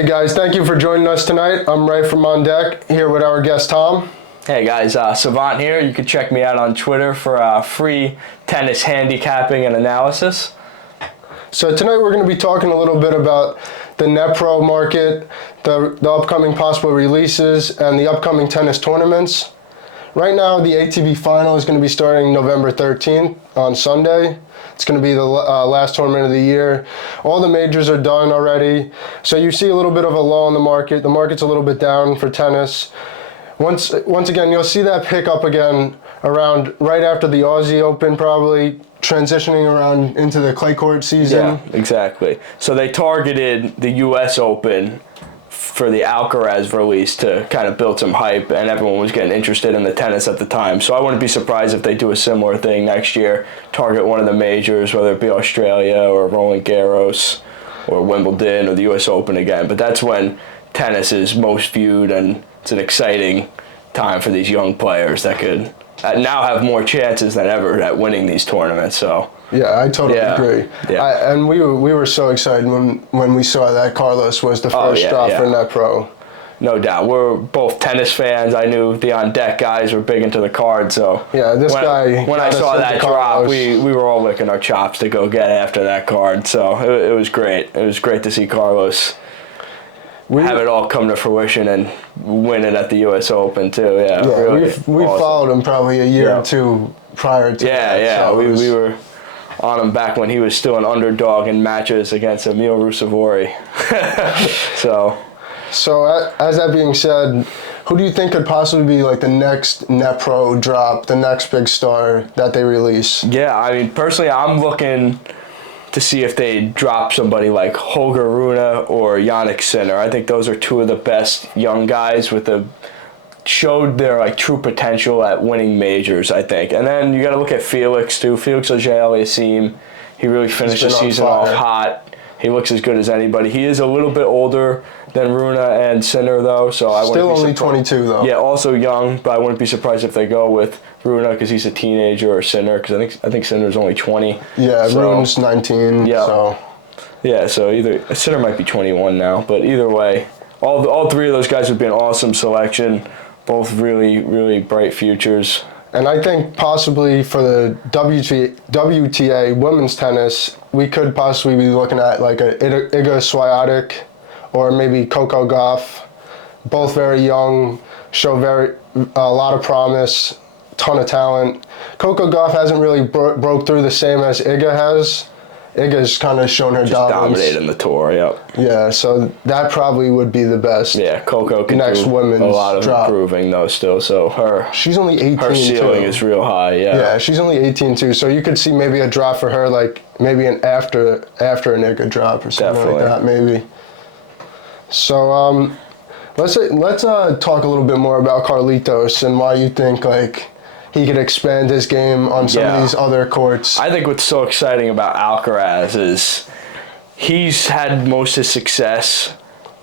Hey guys, thank you for joining us tonight. I'm Ray from On Deck, here with our guest Tom. Hey guys, Savant here. You can check me out on Twitter for free tennis handicapping and analysis. So tonight we're going to be talking a little bit about the Netpro market, the upcoming possible releases, and the upcoming tennis tournaments. Right now, the ATP final is going to be starting November 13th on Sunday. It's going to be the last tournament of the year. All the majors are done already. So you see a little bit of a lull in the market. The market's a little bit down for tennis. Once again, you'll see that pick up again around right after the Aussie Open, probably transitioning around into the clay court season. Yeah, exactly. So they targeted the U.S. Open for the Alcaraz release to kind of build some hype, and everyone was getting interested in the tennis at the time. So I wouldn't be surprised if they do a similar thing next year, target one of the majors, whether it be Australia or Roland Garros or Wimbledon or the U.S. Open again. But that's when tennis is most viewed, and it's an exciting time for these young players that could now have more chances than ever at winning these tournaments. So yeah, I totally agree. Yeah. And we were so excited when we saw that Carlos was the first drop for Netpro. No doubt. We're both tennis fans. I knew the On Deck guys were big into the card, so yeah, when I saw that drop, we were all licking our chops to go get after that card. So it was great. It was great to see Carlos have it all come to fruition and win it at the U.S. Open too. Yeah, really we awesome. followed him probably a year or two prior to that. Yeah, we were on him back when he was still an underdog in matches against Emil Rusevori. So as that being said, who do you think could possibly be like the next Netpro drop, the next big star that they release? Yeah, I mean, personally, I'm looking to see if they drop somebody like Holger Rune or Jannik Sinner. I think those are two of the best young guys showed their like true potential at winning majors, I think. And then you got to look at Felix too. Felix Auger-Aliassime, he really finished the season off hot. He looks as good as anybody. He is a little bit older than Rune and Sinner though, so I wouldn't be surprised. Still only 22 though. Yeah, also young, but I wouldn't be surprised if they go with Rune because he's a teenager, or Sinner because I think Sinner's only 20. Yeah, Rune's 19. Yeah. So. Yeah, so either Sinner might be 21 now, but either way, all three of those guys would be an awesome selection. Both really, really bright futures. And I think possibly for the WTA women's tennis, we could possibly be looking at like a Iga Swiatek or maybe Coco Gauff. Both very young, show a lot of promise, ton of talent. Coco Gauff hasn't really broke through the same as Iga has. Iga's kind of shown her dominance. Dominating the tour, yep. Yeah, so that probably would be the best. Yeah, Coco can next do women's a lot of drop. Improving though still, so she's only 18 her ceiling too. is real high, yeah. Yeah, she's only 18 too, so you could see maybe a drop for her, like maybe an after an Iga drop or something like that, maybe. So let's talk a little bit more about Carlitos and why you think like he could expand his game on some of these other courts. I think what's so exciting about Alcaraz is he's had most of his success.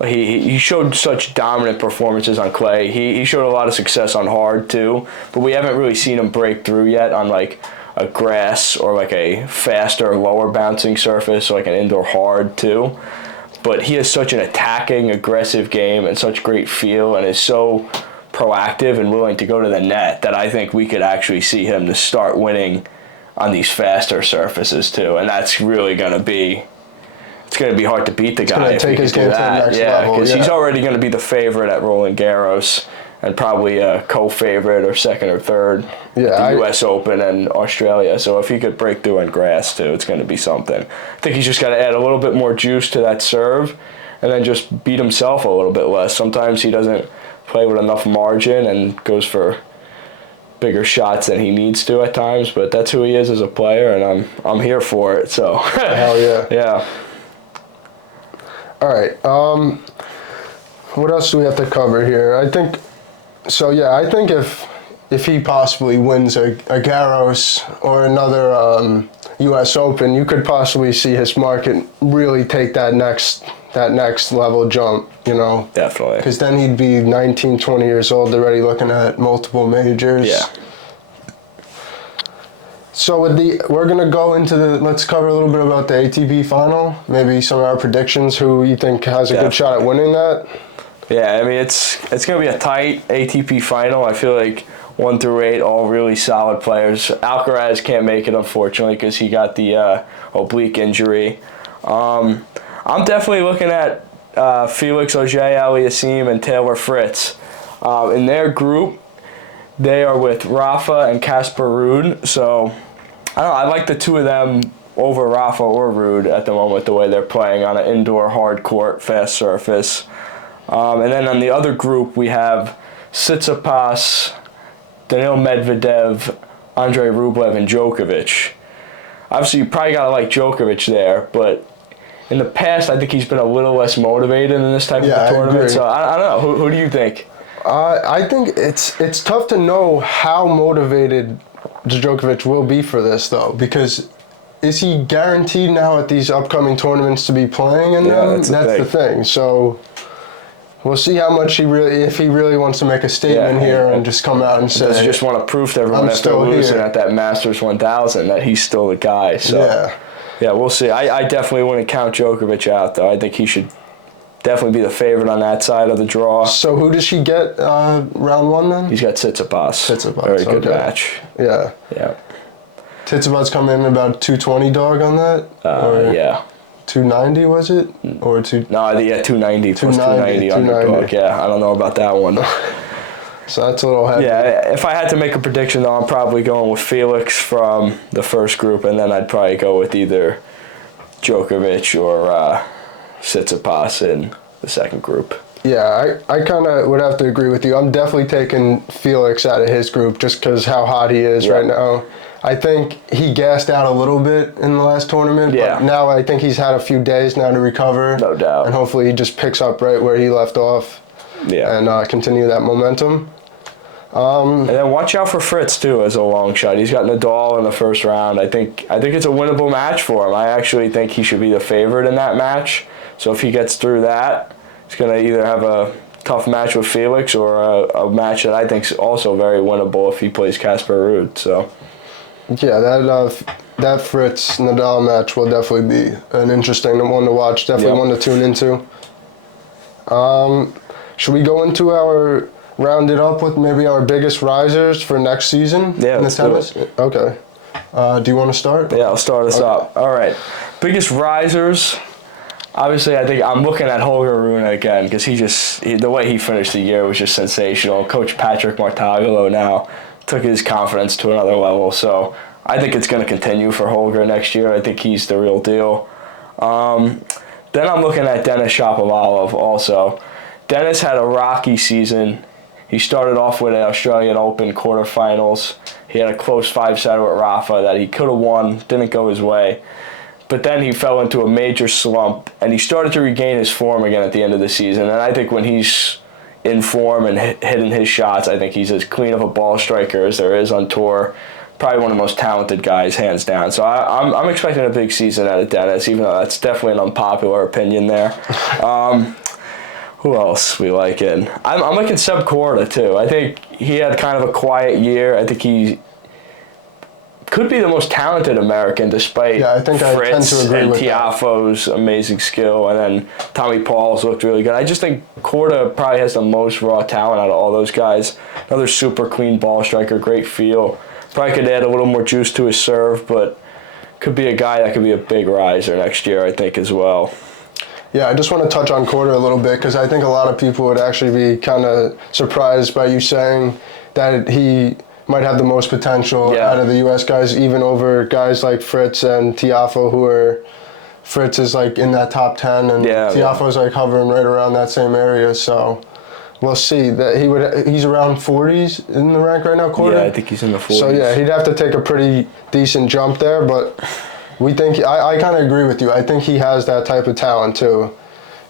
He showed such dominant performances on clay. He showed a lot of success on hard too, but we haven't really seen him break through yet on like a grass or like a faster, lower bouncing surface, or like an indoor hard too. But he has such an attacking, aggressive game and such great feel, and is so proactive and willing to go to the net that I think we could actually see him to start winning on these faster surfaces too, and that's really going to be hard to beat the guy if he can do that. Yeah, because he's already going to be the favorite at Roland Garros and probably a co-favorite or second or third at the U.S. Open and Australia. So if he could break through on grass too, it's going to be something. I think he's just got to add a little bit more juice to that serve and then just beat himself a little bit less. Sometimes he doesn't play with enough margin and goes for bigger shots than he needs to at times, but that's who he is as a player, and I'm here for it. So hell yeah. Yeah. All right. What else do we have to cover here? I think if he possibly wins a Garros or another U.S. Open, you could possibly see his market really take that next level jump, you know? Definitely. Because then he'd be 19, 20 years old already looking at multiple majors. Yeah. So we're gonna go into let's cover a little bit about the ATP final. Maybe some of our predictions. Who you think has a good shot at winning that? Yeah, I mean it's gonna be a tight ATP final. I feel like 1 through 8 all really solid players. Alcaraz can't make it unfortunately because he got the oblique injury. I'm definitely looking at Felix Auger-Aliassime and Taylor Fritz. In their group, they are with Rafa and Casper Ruud. So I don't know, I like the two of them over Rafa or Ruud at the moment, the way they're playing on an indoor hard court, fast surface. And then on the other group, we have Tsitsipas, Daniil Medvedev, Andrei Rublev, and Djokovic. Obviously, you probably got to like Djokovic there, but in the past, I think he's been a little less motivated in this type of a tournament. I agree. So I don't know. Who do you think? I think it's tough to know how motivated Djokovic will be for this, though, because is he guaranteed now at these upcoming tournaments to be playing in them? That's the thing. So we'll see how much if he really wants to make a statement here and just come out and say. Does he just want to prove to everyone after losing at that Masters 1000 that he's still the guy? So yeah, we'll see. I definitely wouldn't count Djokovic out, though. I think he should definitely be the favorite on that side of the draw. So who does he get round 1 then? He's got Tsitsipas. Very good match. Yeah. Tsitsipas coming in about 220 dog on that? Yeah. 290 was it? Or No, yeah, 290 plus 290 underdog. Yeah, I don't know about that one. So that's a little heavy. Yeah, if I had to make a prediction, though, I'm probably going with Felix from the first group, and then I'd probably go with either Djokovic or Tsitsipas in the second group. Yeah, I kind of would have to agree with you. I'm definitely taking Felix out of his group just because how hot he is right now. I think he gassed out a little bit in the last tournament, but now I think he's had a few days now to recover. No doubt. And hopefully he just picks up right where he left off and continue that momentum. And then watch out for Fritz, too, as a long shot. He's got Nadal in the first round. I think it's a winnable match for him. I actually think he should be the favorite in that match. So if he gets through that, he's going to either have a tough match with Felix or a match that I think is also very winnable if he plays Casper Ruud. So yeah, that Fritz Nadal match will definitely be an interesting one to watch. Definitely one to tune into. Should we go into our round it up with maybe our biggest risers for next season in the tennis? Okay. Do you want to start? Yeah, I'll start us up. All right. Biggest risers. Obviously, I think I'm looking at Holger Rune again because the way he finished the year was just sensational. Coach Patrick Martagalo now took his confidence to another level. So I think it's going to continue for Holger next year. I think he's the real deal. Then I'm looking at Denis Shapovalov also. Denis had a rocky season. He started off with an Australian Open quarterfinals. He had a close 5-setter with Rafa that he could have won, didn't go his way. But then he fell into a major slump, and he started to regain his form again at the end of the season. And I think when he's in form and hitting his shots, I think he's as clean of a ball striker as there is on tour. Probably one of the most talented guys, hands down. So I'm expecting a big season out of Denis, even though that's definitely an unpopular opinion there. Who else we like in? I'm liking Seb Korda, too. I think he had kind of a quiet year. I think he could be the most talented American despite Fritz and Tiafoe's amazing skill. And then Tommy Paul's looked really good. I just think Korda probably has the most raw talent out of all those guys. Another super clean ball striker, great feel. Probably could add a little more juice to his serve, but could be a guy that could be a big riser next year, I think, as well. Yeah, I just want to touch on Korda a little bit because I think a lot of people would actually be kind of surprised by you saying that he might have the most potential out of the U.S. guys, even over guys like Fritz and Tiafoe, Fritz is like in that top 10 and Tiafoe's like hovering right around that same area. So we'll see. That he's around 40s in the rank right now, Korda? Yeah, I think he's in the 40s. So yeah, he'd have to take a pretty decent jump there, but we think I kind of agree with you. I think he has that type of talent too.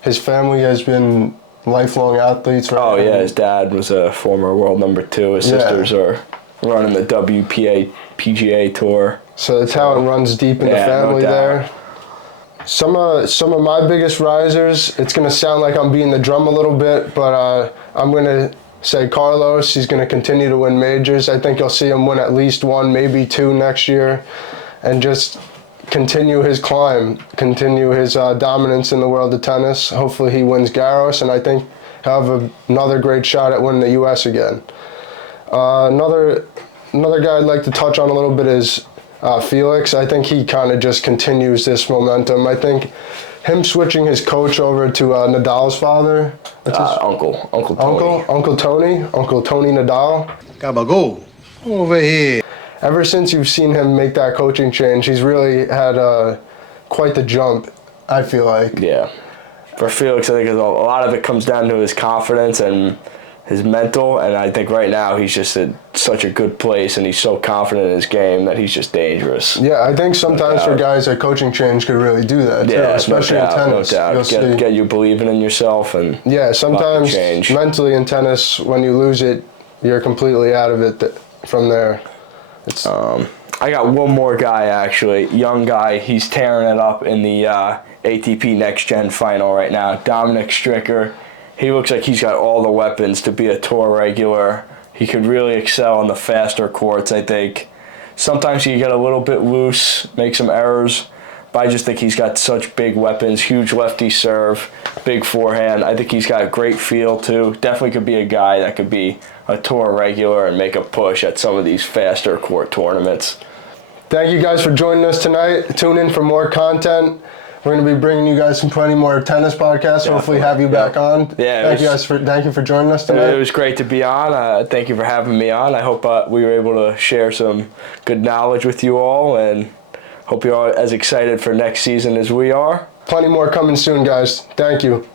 His family has been lifelong athletes, right? Oh yeah, his dad was a former world number 2. His sisters are running the WPA PGA Tour. So the talent runs deep in the family there. Some of my biggest risers, it's going to sound like I'm beating the drum a little bit, but I'm going to say Carlos, he's going to continue to win majors. I think you'll see him win at least one, maybe two next year, and just continue his climb, continue his dominance in the world of tennis. Hopefully he wins Garros, and I think he'll have another great shot at winning the U.S. again. Another guy I'd like to touch on a little bit is Felix. I think he kind of just continues this momentum. I think him switching his coach over to Nadal's father. Uncle Tony Nadal. Gabago, over here. Ever since you've seen him make that coaching change, he's really had quite the jump, I feel like. Yeah. For Felix, I think a lot of it comes down to his confidence and his mental, and I think right now he's just in such a good place, and he's so confident in his game that he's just dangerous. Yeah, I think sometimes for guys, a coaching change could really do that, too, especially in tennis. No doubt. Get you believing in yourself. And yeah, sometimes mentally in tennis, when you lose it, you're completely out of it from there. I got one more guy, actually, young guy. He's tearing it up in the ATP Next Gen final right now, Dominic Stricker. He looks like he's got all the weapons to be a tour regular. He could really excel on the faster courts, I think. Sometimes he get a little bit loose, make some errors, but I just think he's got such big weapons, huge lefty serve, big forehand. I think he's got a great feel, too. Definitely could be a guy that could be a tour regular and make a push at some of these faster court tournaments. Thank you guys for joining us tonight. Tune in for more content. We're going to be bringing you guys plenty more tennis podcasts. Hopefully have you back on. Yeah, thank you for joining us tonight. It was great to be on. Thank you for having me on. I hope we were able to share some good knowledge with you all, and hope you're all as excited for next season as we are. Plenty more coming soon, guys. Thank you.